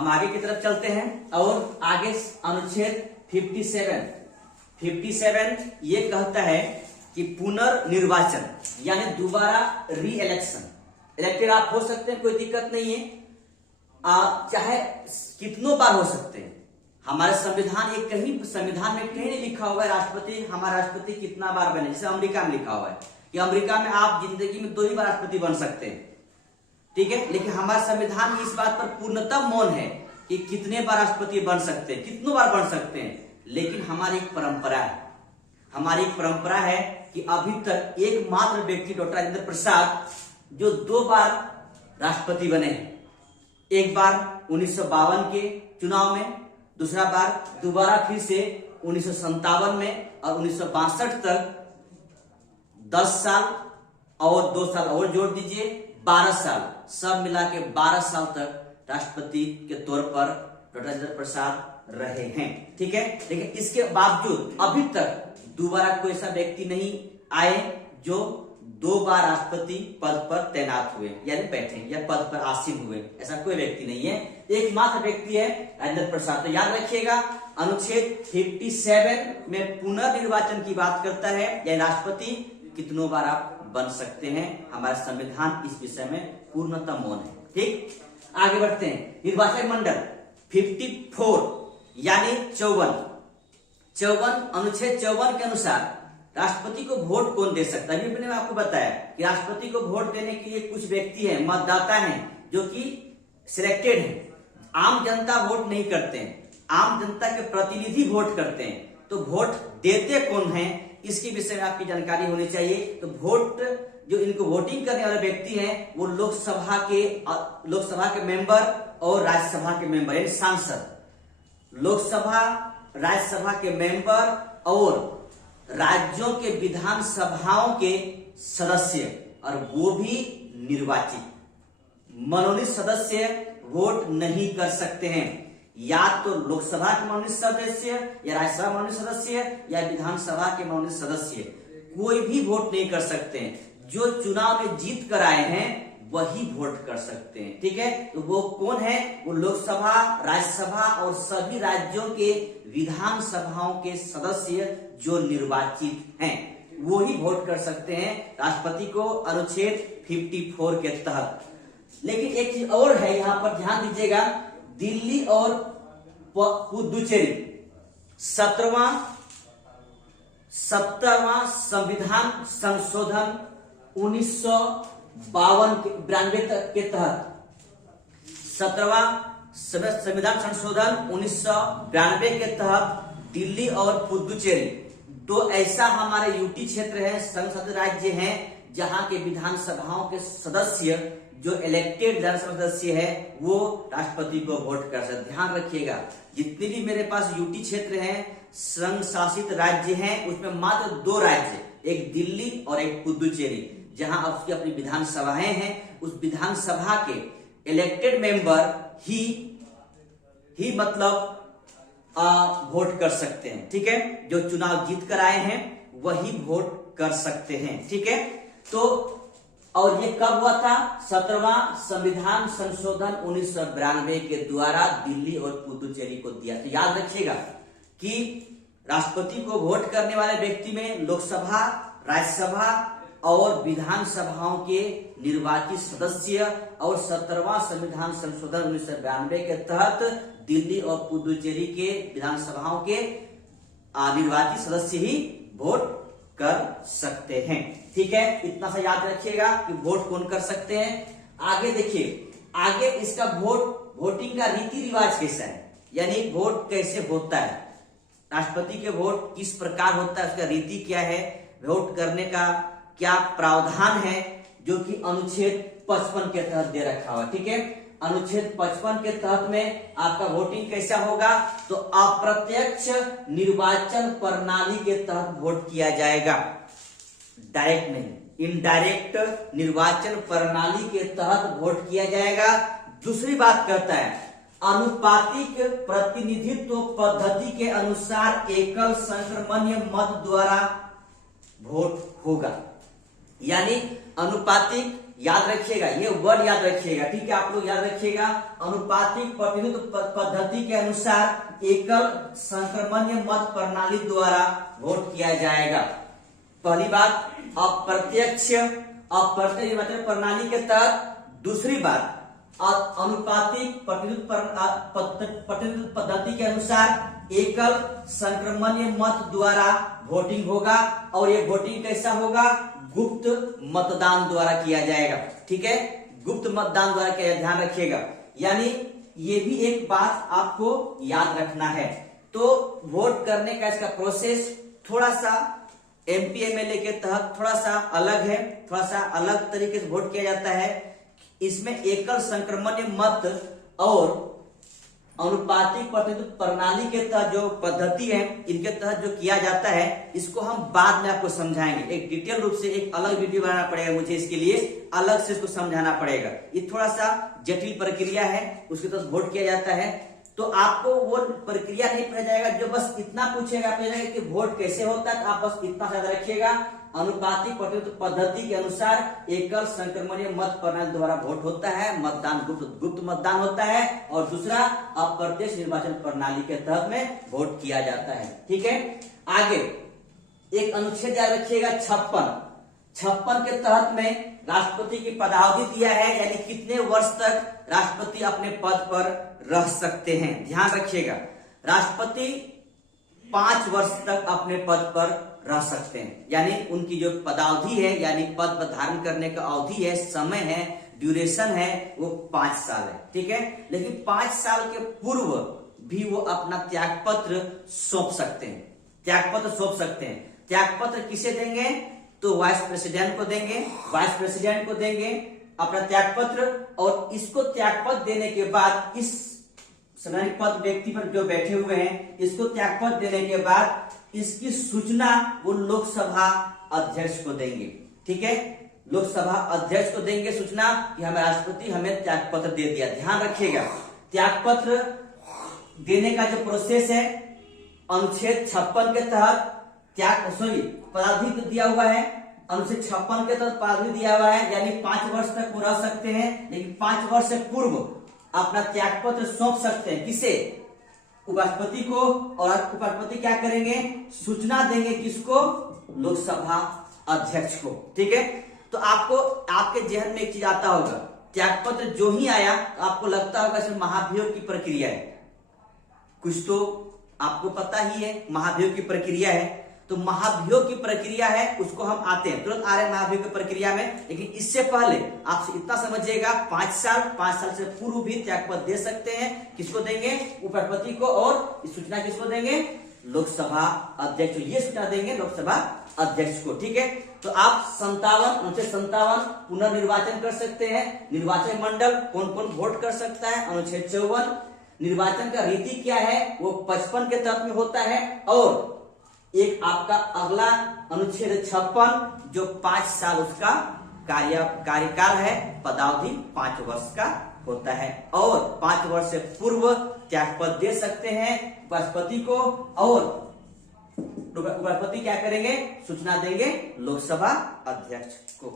हम आगे की तरफ चलते हैं और आगे अनुच्छेद 57 ये कहता है कि पुनर्निर्वाचन यानी दोबारा री इलेक्शन। इलेक्टेड आप हो सकते हैं, कोई दिक्कत नहीं है, चाहे कितनों बार हो सकते हैं। हमारे संविधान ये कहीं संविधान में कहीं नहीं लिखा हुआ है राष्ट्रपति हमारा राष्ट्रपति कितना बार बने। जैसे अमेरिका में लिखा हुआ है कि अमेरिका में आप जिंदगी में 2 ही बार राष्ट्रपति बन सकते हैं, ठीक है। लेकिन हमारा संविधान इस बात पर पूर्णतः मौन है कि कितने बार राष्ट्रपति बन सकते हैं, कितनों बार बन सकते हैं। लेकिन हमारी एक परंपरा है, हमारी एक परंपरा है कि अभी तक एकमात्र व्यक्ति डॉक्टर राजेंद्र प्रसाद जो 2 बार राष्ट्रपति बने हैं। एक बार 1952 के चुनाव में, दूसरा बार दोबारा फिर से 1957 में और 1962 तक 10 साल और 2 साल और जोड़ दीजिए 12 साल, सब मिला के 12 साल तक राष्ट्रपति के तौर पर डॉक्टर राजेंद्र प्रसाद रहे हैं, ठीक है। लेकिन इसके बावजूद अभी तक दोबारा कोई ऐसा व्यक्ति नहीं आए जो 2 बार राष्ट्रपति पद पर तैनात हुए यानी बैठे या पद पर आसीन हुए, ऐसा कोई व्यक्ति नहीं है। एकमात्र व्यक्ति है राजेंद्र प्रसाद। तो याद रखिएगा अनुच्छेद 57 में पुनर्निर्वाचन की बात करता है या राष्ट्रपति कितनों बार आप बन सकते हैं। हमारा संविधान इस विषय में पूर्णतः मौन है, ठीक। आगे बढ़ते हैं। निर्वाचन मंडल 54 यानी 54 अनुच्छेद 54 के अनुसार राष्ट्रपति को वोट कौन दे सकता है। मैंने आपको बताया कि राष्ट्रपति को वोट देने के लिए कुछ व्यक्ति हैं, मतदाता हैं जो कि सिलेक्टेड हैं। आम जनता वोट नहीं करते हैं, आम जनता के प्रतिनिधि वोट करते हैं। तो वोट देते कौन हैं इसके विषय में आपकी जानकारी होनी चाहिए। तो वोट जो इनको वोटिंग करने वाले व्यक्ति हैं वो लोकसभा के मेंबर और राज्यसभा के मेंबर यानी सांसद, लोकसभा राज्यसभा के मेंबर और राज्यों के विधानसभाओं के सदस्य, और वो भी निर्वाचित। मनोनीत सदस्य वोट नहीं कर सकते हैं, या तो लोकसभा के मनोनीत सदस्य या राज्यसभा मनोनीत सदस्य या विधानसभा के मनोनीत सदस्य, कोई भी वोट नहीं कर सकते हैं। जो चुनाव में जीत कर आए हैं वही वोट कर सकते हैं, ठीक है। तो वो कौन है, वो लोकसभा, राज्यसभा और सभी राज्यों के विधानसभाओं के सदस्य जो निर्वाचित हैं वो ही वोट कर सकते हैं राष्ट्रपति को अनुच्छेद 54 के तहत। लेकिन एक चीज और है, यहां पर ध्यान दीजिएगा। दिल्ली और पुदुचेरी 17वां संविधान संशोधन 1992 के तहत 17वां संविधान संशोधन 1992 के तहत दिल्ली और पुदुचेरी 2 ऐसा हमारे यूटी क्षेत्र है, संघ शासित राज्य हैं जहां के विधानसभाओं के सदस्य जो इलेक्टेड विधानसभा सदस्य है वो राष्ट्रपति को वोट कर सकते। ध्यान रखिएगा, जितने भी मेरे पास यूटी क्षेत्र हैं, संघ शासित राज्य हैं, उसमें मात्र 2 राज्य, एक दिल्ली और एक पुदुचेरी, जहां उसकी अपनी विधानसभाएं हैं। उस विधानसभा के इलेक्टेड मेंबर ही मतलब वोट कर सकते हैं, ठीक है। जो चुनाव जीत कर आए हैं वही वोट कर सकते हैं, ठीक है। तो और ये कब हुआ था, 17वां संविधान संशोधन 1992 के द्वारा दिल्ली और पुदुचेरी को दिया। तो याद रखिएगा कि राष्ट्रपति को वोट करने वाले व्यक्ति में लोकसभा, राज्यसभा और विधानसभाओं के निर्वाचित सदस्य और 17वां संविधान संशोधन 1992 के तहत दिल्ली और पुदुचेरी के विधानसभाओं के निर्वाचित सदस्य ही वोट कर सकते हैं, ठीक है। इतना सा याद रखिएगा कि वोट कौन कर सकते हैं। आगे देखिए, आगे इसका वोटिंग का रीति रिवाज कैसा है, यानी वोट कैसे होता है, राष्ट्रपति के वोट किस प्रकार होता है, उसका रीति क्या है, वोट करने का क्या प्रावधान है, जो कि अनुच्छेद 55 के तहत दे रखा हुआ, ठीक है। अनुच्छेद 55 के तहत में आपका वोटिंग कैसा होगा, तो अप्रत्यक्ष निर्वाचन प्रणाली के तहत वोट किया जाएगा, डायरेक्ट नहीं, इनडायरेक्ट निर्वाचन प्रणाली के तहत वोट किया जाएगा। दूसरी बात करता है, अनुपातिक प्रतिनिधित्व पद्धति के अनुसार एकल संक्रमणीय मत द्वारा वोट होगा, यानी अनुपातिक याद रखिएगा, ये वर्ड याद रखिएगा, ठीक है। आप लोग याद रखिएगा, अनुपातिक प्रतिनिधित्व पद्धति के अनुसार एकल संक्रमणीय मत प्रणाली द्वारा वोट किया जाएगा। पहली बात अप्रत्यक्ष निर्वाचन प्रणाली के तहत। दूसरी बात अनुपातिक प्रतिनिधित्व पद्धति के अनुसार एकल संक्रमणीय मत द्वारा वोटिंग होगा, और ये वोटिंग कैसा होगा? गुप्त मतदान द्वारा किया जाएगा, ठीक है। गुप्त मतदान द्वारा किया, ध्यान रखिएगा। यानी ये भी एक बात आपको याद रखना है। तो वोट करने का इसका प्रोसेस थोड़ा सा एमपीएमएलए के तहत थोड़ा सा अलग है, थोड़ा सा अलग तरीके से वोट किया जाता है। इसमें एकल संक्रमणीय मत और अनुपातिक प्रतिनिधित्व प्रणाली के तहत जो पद्धति है, इनके तहत जो किया जाता है, इसको हम बाद में आपको समझाएंगे। एक डिटेल रूप से एक अलग वीडियो बनाना पड़ेगा मुझे, इसके लिए अलग से इसको समझाना पड़ेगा। ये थोड़ा सा जटिल प्रक्रिया है, उसके तहत वोट किया जाता है। तो आपको वो प्रक्रिया नहीं पढ़ा जाएगा, जो बस इतना पूछेगा कि वोट कैसे होता है, तो आप बस इतना याद रखिएगा। अनुपातिक प्रतिनिधित्व पद्धति के अनुसार एकल संक्रमणीय मत प्रणाली द्वारा वोट होता है, मतदान गुप्त मतदान होता है, और दूसरा अप्रत्यक्ष निर्वाचन प्रणाली के तहत में वोट किया जाता है, ठीक है। आगे एक अनुच्छेद याद रखिएगा 56 के तहत में राष्ट्रपति की पदावधि दिया है, यानी कितने वर्ष तक राष्ट्रपति अपने पद पर रह सकते हैं। ध्यान रखिएगा, राष्ट्रपति 5 वर्ष तक अपने पद पर रह सकते हैं, यानी उनकी जो पदावधि है, यानी पद पर धारण करने का अवधि है, समय है, ड्यूरेशन है, वो 5 साल है, ठीक है। लेकिन 5 साल के पूर्व भी वो अपना त्यागपत्र सौंप सकते हैं, त्यागपत्र सौंप सकते हैं। त्यागपत्र किसे देंगे? तो वाइस प्रेसिडेंट को देंगे, वाइस प्रेसिडेंट को देंगे अपना त्यागपत्र, और इसको त्यागपत्र देने के बाद इस संवैधानिक पद व्यक्ति पर जो बैठे हुए हैं, इसको त्यागपत्र देने के बाद इसकी सूचना वो लोकसभा अध्यक्ष को देंगे, ठीक है। लोकसभा अध्यक्ष को देंगे सूचना कि हमें राष्ट्रपति हमें त्यागपत्र दे दिया। ध्यान रखिएगा, त्यागपत्र देने का जो प्रोसेस है, अनुच्छेद 56 के तहत पदावधि दिया हुआ है, अनुच्छेद 56 के तहत पदावधि दिया हुआ है, यानी 5 वर्ष तक वो रह सकते हैं, लेकिन 5 वर्ष से पूर्व अपना त्यागपत्र सौंप सकते हैं। किसे? उपराष्ट्रपति को, और उपराष्ट्रपति क्या करेंगे? सूचना देंगे किसको? लोकसभा अध्यक्ष को, ठीक है। तो आपको आपके जहन में एक चीज आता होगा, त्यागपत्र जो ही आया तो आपको लगता होगा इसमें महाभियोग की प्रक्रिया है, कुछ तो आपको पता ही है महाभियोग की प्रक्रिया है। तो महाभियोग की प्रक्रिया है, उसको हम आते हैं, तुरंत आ रहे हैं महाभियोग की प्रक्रिया में। लेकिन इससे पहले आपसे इतना समझिएगा, 5 साल से पूर्व भी त्यागपत्र दे सकते हैं। किसको देंगे? उपराष्ट्रपति को, और इस सूचना किसको देंगे? लोकसभा अध्यक्ष को। ये सूचना देंगे लोकसभा अध्यक्ष को, ठीक है। तो आप 57 पुनर्निर्वाचन कर सकते हैं। निर्वाचन मंडल कौन कौन वोट कर सकता है? अनुच्छेद 54। निर्वाचन का रीति क्या है? वो 55 के तहत में होता है। और एक आपका अगला अनुच्छेद 56 जो 5 साल उसका कार्यकाल है, पदावधि 5 वर्ष का होता है, और 5 वर्ष से पूर्व त्यागपत्र दे सकते हैं उपराष्ट्रपति को, और उपराष्ट्रपति क्या करेंगे? सूचना देंगे लोकसभा अध्यक्ष को।